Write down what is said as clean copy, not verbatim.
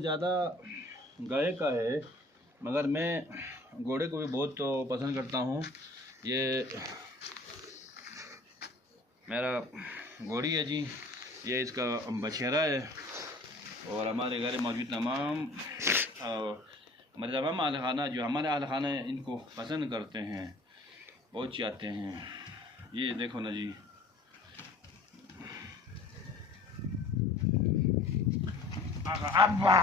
ज़्यादा गाय का है, मगर मैं घोड़े को भी बहुत तो पसंद करता हूँ। ये मेरा घोड़ी है जी, ये इसका बछेरा है। और हमारे घर मौजूद तमाम हमारे तमाम अहल खाना, जो हमारे अहल खाना है, इनको पसंद करते हैं, बहुत चाहते हैं। ये देखो ना जी, अब्बा